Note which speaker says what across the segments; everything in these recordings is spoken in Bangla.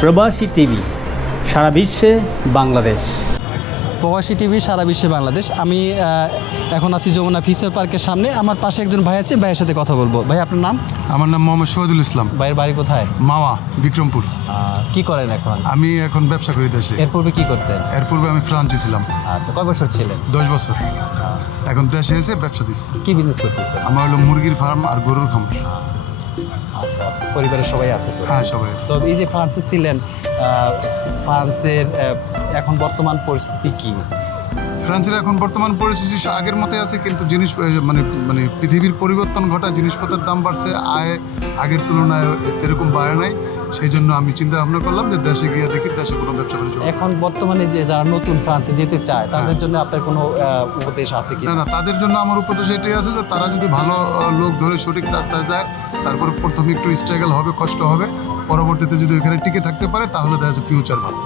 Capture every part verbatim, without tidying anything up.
Speaker 1: প্রবাসী টিভি, সারা বিশ্বে বাংলাদেশ।
Speaker 2: প্রবাসী টিভি সারা বিশ্বে বাংলাদেশ। আমি আহ, এখন আছি যমুনা ফিচার পার্কের সামনে। আমার পাশে একজন ভাই আছে, ভাইয়ের সাথে কথা বলবো। ভাই, আপনার নাম?
Speaker 3: আমার নাম মোহাম্মদ শহীদুল ইসলাম।
Speaker 2: ভাইয়ের বাড়ি কোথায়?
Speaker 3: মাওয়া, বিক্রমপুর।
Speaker 2: আহ, কি করেন এখন?
Speaker 3: আমি এখন ব্যবসা করি দেশে।
Speaker 2: এর পূর্বে কি করতেন?
Speaker 3: এর পূর্বে আমি ফ্রান্সে ছিলাম
Speaker 2: আচ্ছা, কয় বছর ছিলেন?
Speaker 3: দশ বছর। এখন দেশে এসে ব্যবসা দিচ্ছি।
Speaker 2: কি বিজনেস করতেছেন?
Speaker 3: আমার হলো মুরগির ফার্ম আর গরুর খামার।
Speaker 2: আচ্ছা, পরিবারের সবাই আছে তো?
Speaker 3: হ্যাঁ, সবাই আছে।
Speaker 2: তো এই যে ফ্রান্সে ছিলেন, আহ, ফ্রান্সের আহ, এখন বর্তমান পরিস্থিতি কি?
Speaker 3: ফ্রান্সের এখন বর্তমান পরিস্থিতি আগের মতে আছে, কিন্তু জিনিস মানে মানে পৃথিবীর পরিবর্তন ঘটায় জিনিসপত্রের দাম বাড়ছে, আয় আগের তুলনায় এরকম বাড়ে নাই। সেই জন্য আমি চিন্তা ভাবনা করলাম যে দেশে গিয়ে দেখি দেশে কোনো ব্যবসা করে চলবে।
Speaker 2: এখন বর্তমানে যে যারা নতুন ফ্রান্সে যেতে চায় তাদের জন্য আপনার কোনো আহ, উপদেশ আছে কি?
Speaker 3: না না, তাদের জন্য আমার উপদেশ এটাই আছে যে তারা যদি ভালো আহ, লোক ধরে সঠিক রাস্তায় যায়, তারপরে প্রথমে একটু স্ট্রাগল হবে, কষ্ট হবে, পরবর্তীতে যদি ওইখানে টিকে থাকতে পারে তাহলে দেখা যাচ্ছে ফিউচার ভালো।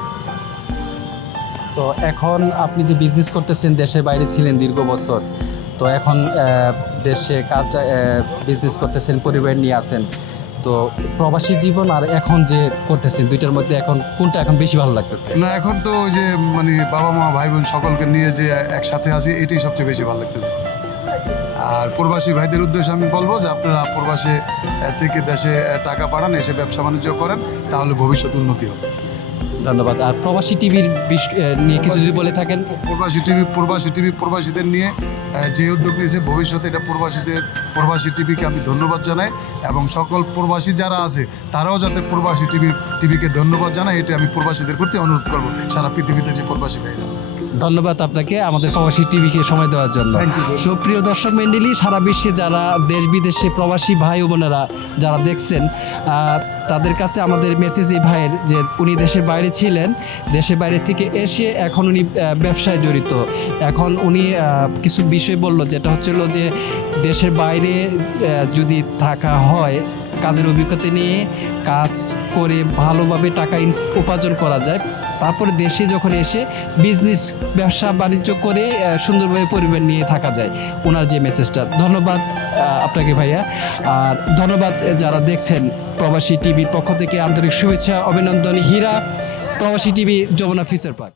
Speaker 2: তো এখন আপনি যে বিজনেস করতেছেন, দেশের বাইরে ছিলেন দীর্ঘ বছর, তো এখন আহ, দেশে কাজ বিজনেস করতেছেন, পরিবার নিয়ে আছেন, তো প্রবাসী জীবন আর এখন যে করতেছেন দুইটার মধ্যে এখন কোনটা এখন বেশি ভালো লাগতেছে?
Speaker 3: না, এখন তো ওই যে মানে বাবা মা ভাই বোন সকলকে নিয়ে যে একসাথে আছি, এটাই সবচেয়ে বেশি ভালো লাগতেছে। আর প্রবাসী ভাইদের উদ্দেশ্যে আমি বলবো যে আপনারা প্রবাসে আহ, থেকে দেশে আহ, টাকা পাঠান, এসে ব্যবসা বাণিজ্য করেন, তাহলে ভবিষ্যৎ উন্নতি হবে।
Speaker 2: ধন্যবাদ। আর প্রবাসী টিভির নিয়ে কিছু যদি বলে থাকেন?
Speaker 3: প্রবাসী টিভি প্রবাসী টিভি প্রবাসীদের নিয়ে আহ, যে উদ্যোগ নিয়েছে, ভবিষ্যতে এটা প্রবাসীদের প্রবাসী টিভিকে আমি ধন্যবাদ জানাই, এবং সকল প্রবাসী যারা আছে তারাও যাতে প্রবাসী টিভি টিভিকে ধন্যবাদ জানায়, এটা আমি প্রবাসীদের প্রতি অনুরোধ করব, সারা পৃথিবীতে যে প্রবাসী ভাইরা আছে।
Speaker 2: ধন্যবাদ আপনাকে আমাদের প্রবাসী টিভিকে সময় দেওয়ার জন্য।
Speaker 3: Thank you.
Speaker 2: সুপ্রিয় দর্শক মণ্ডলী, সারা বিশ্বে যারা দেশ বিদেশে প্রবাসী ভাই ও বোনেরা যারা দেখছেন, আহ, তাদের কাছে আমাদের মেসেজ এই ভাইয়ের যে উনি দেশের বাইরে ছিলেন, দেশের বাইরে থেকে এসে এখন উনি আহ, ব্যবসায় জড়িত। এখন উনি আহ, কিছু বিষয় বলল, যেটা হচ্ছিল যে দেশের বাইরে আহ, যদি থাকা হয়, কাজের অভিজ্ঞতা নিয়ে কাজ করে ভালোভাবে টাকা ইন- উপার্জন করা যায়, তারপরে দেশে যখন এসে বিজনেস ব্যবসা বাণিজ্য করে আহ, সুন্দরভাবে পরিবার নিয়ে থাকা যায়। ওনার যে মেসেজটা, ধন্যবাদ আহ, আপনাকে ভাইয়া। আর ধন্যবাদ আহ, যারা দেখছেন প্রবাসী টিভির পক্ষ থেকে আন্তরিক শুভেচ্ছা, অভিনন্দন। হীরা, প্রবাসী টিভি, যমুনা ফিচার পার্ক।